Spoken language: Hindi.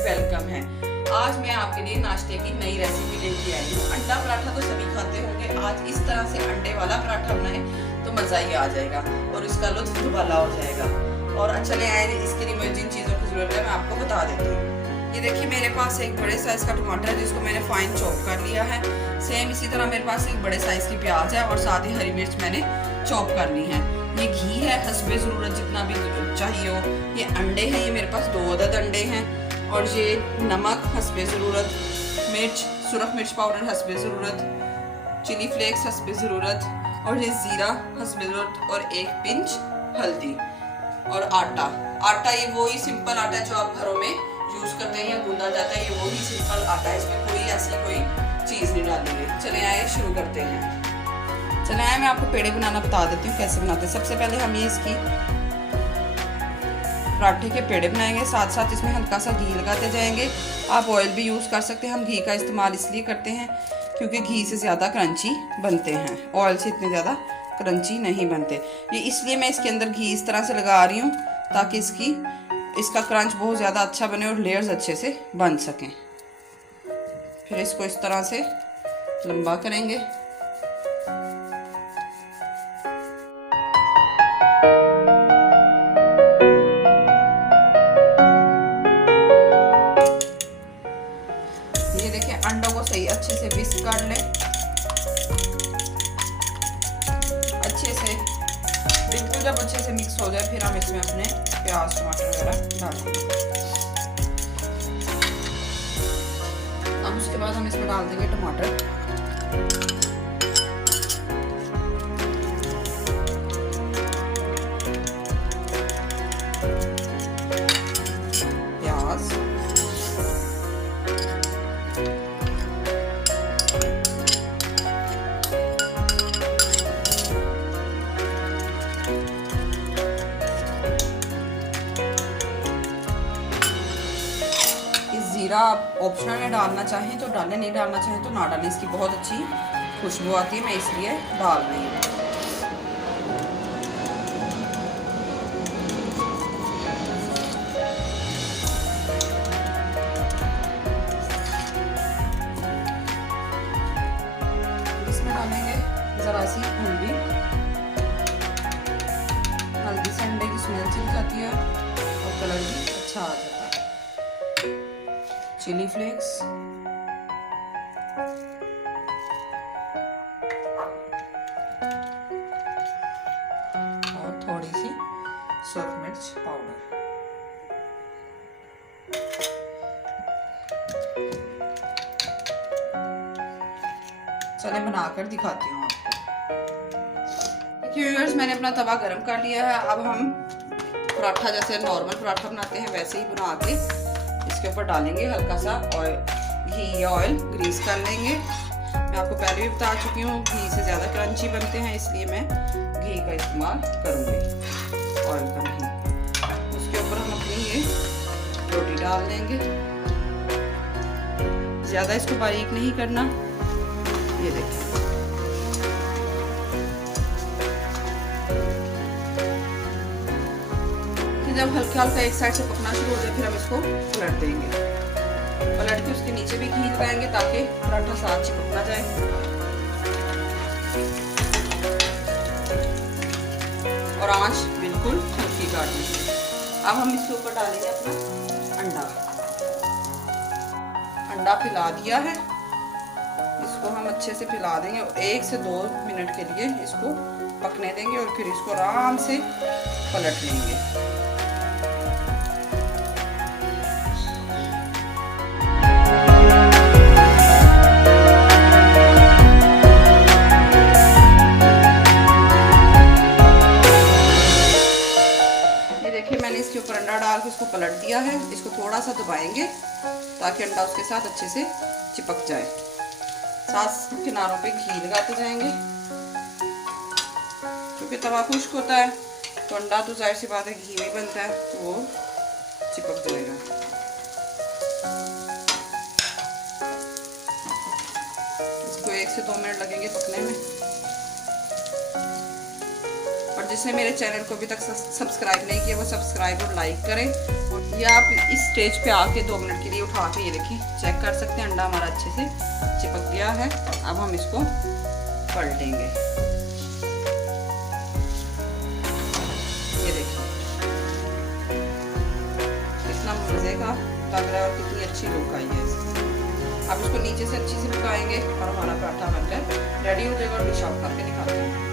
वेलकम है। आज मैं आपके लिए नाश्ते की नई रेसिपी लेके आई हूँ। अंडा पराठा तो सभी खाते होंगे, आज इस तरह से अंडे वाला पराठा बनाए तो मजा ही आ जाएगा और इसका लुत्फ दुबाला हो जाएगा। और चले आए, इसके लिए मुझे जिन चीज़ों की जरूरत है मैं आपको बता देती हूँ। ये देखिए, मेरे पास एक बड़े साइज का टमाटर है जिसको मैंने फाइन चॉप कर लिया है। सेम इसी तरह मेरे पास एक बड़े साइज की प्याज है और साथ ही हरी मिर्च मैंने चॉप कर ली है। ये घी है हस्बे ज़रूरत जितना भी चाहिए हो। ये अंडे हैं, ये मेरे पास 2 अदद अंडे हैं। और ये नमक हस्बे ज़रूरत, मिर्च सुरख मिर्च पाउडर हस्बे ज़रूरत, चिली फ्लेक्स हस्बे ज़रूरत, और ये ज़ीरा हस्बे ज़रूरत, और एक पिंच हल्दी और आटा ये वही सिंपल आटा है जो आप घरों में यूज़ करते हैं या गूंदा जाता है, ये वही सिंपल आटा है, इसमें कोई ऐसी कोई चीज़ नहीं डालेंगे। चले आए शुरू करते हैं। चले आए, मैं आपको पेड़े बनाना बता देती हूँ कैसे बनाते हैं। सबसे पहले हम ये इसकी पराठे के पेड़े बनाएंगे, साथ साथ इसमें हल्का सा घी लगाते जाएंगे। आप ऑयल भी यूज़ कर सकते हैं, हम घी का इस्तेमाल इसलिए करते हैं क्योंकि घी से ज़्यादा क्रंची बनते हैं, ऑयल से इतने ज़्यादा क्रंची नहीं बनते। ये इसलिए मैं इसके अंदर घी इस तरह से लगा रही हूँ ताकि इसका क्रंच बहुत ज़्यादा अच्छा बने और लेयर्स अच्छे से बन सकें। फिर इसको इस तरह से लंबा करेंगे। ये देखिए, अंडों को सही अच्छे से विस्क कर लें, अच्छे से बिल्कुल। जब अच्छे से मिक्स हो जाए फिर हम इसमें अपने प्याज टमाटर वगैरह डाल देंगे। अब उसके बाद हम इसमें डाल देंगे टमाटर, प्याज, जीरा आप ऑप्शनल में डालना चाहें तो डालें, नहीं डालना चाहें तो ना डालें, इसकी बहुत अच्छी खुशबू आती है, मैं इसलिए डाल रही हूँ। इसमें डालेंगे ज़रा सी हल्दी से अंडे की स्मेल चली जाती है और कलर भी अच्छा आ जाता है। चिली फ्लेक्स, और थोड़ी सी सुरख मिर्च पाउडर। चले बनाकर दिखाती हूँ आपको। देखिए व्यूअर्स, मैंने अपना तवा गरम कर लिया है। अब हम पराठा जैसे नॉर्मल पराठा बनाते हैं वैसे ही बना के इसके ऊपर डालेंगे हल्का सा ऑयल, घी या ऑयल ग्रीस कर लेंगे। मैं आपको पहले भी बता चुकी हूँ घी से ज़्यादा क्रंची बनते हैं, इसलिए मैं घी का इस्तेमाल करूँगी, ऑयल का नहीं। उसके ऊपर हम अपनी ये रोटी डाल देंगे। ज़्यादा इसको बारीक नहीं करना। ये देखिए, जब हल्का हल्का एक साइड से पकना शुरू हो जाए फिर हम इसको पलट देंगे। पलट के उसके नीचे भी घी लगाएंगे ताकि पराठा साथ चिपक ना जाए। और आंच बिल्कुल हल्की कर देंगे। अब हम इसके ऊपर डालेंगे अपना अंडा फैला दिया है, इसको हम अच्छे से फैला देंगे और 1 से 2 मिनट के लिए इसको पकने देंगे और फिर इसको आराम से पलट लेंगे। मैंने इसके ऊपर अंडा डाल के इसको पलट दिया है। इसको थोड़ा सा दबाएंगे ताकि अंडा उसके साथ अच्छे से चिपक जाए। साथ किनारों पे घी लगाते जाएंगे, क्योंकि तवा खुश्क होता है तो अंडा तो जाहिर सी बात है घी में बनता है तो वो चिपक जाएगा। इसको 1 से 2 मिनट लगेंगे पकने में। और जिसने मेरे चैनल को अभी तक सब्सक्राइब नहीं किया वो सब्सक्राइब और लाइक करें। या आप इस स्टेज पे आके 2 मिनट के लिए उठा के ये देखिए चेक कर सकते हैं, अंडा हमारा अच्छे से चिपक गया है। अब हम इसको पलटेंगे। ये देखिए कितना मज़े का लग रहा है और कितनी अच्छी लुक आई है। अब इसको नीचे से अच्छी से पकाएंगे और हमारा पराठा बनकर रेडी हो जाएगा और डिश आउट करके दिखाते हैं।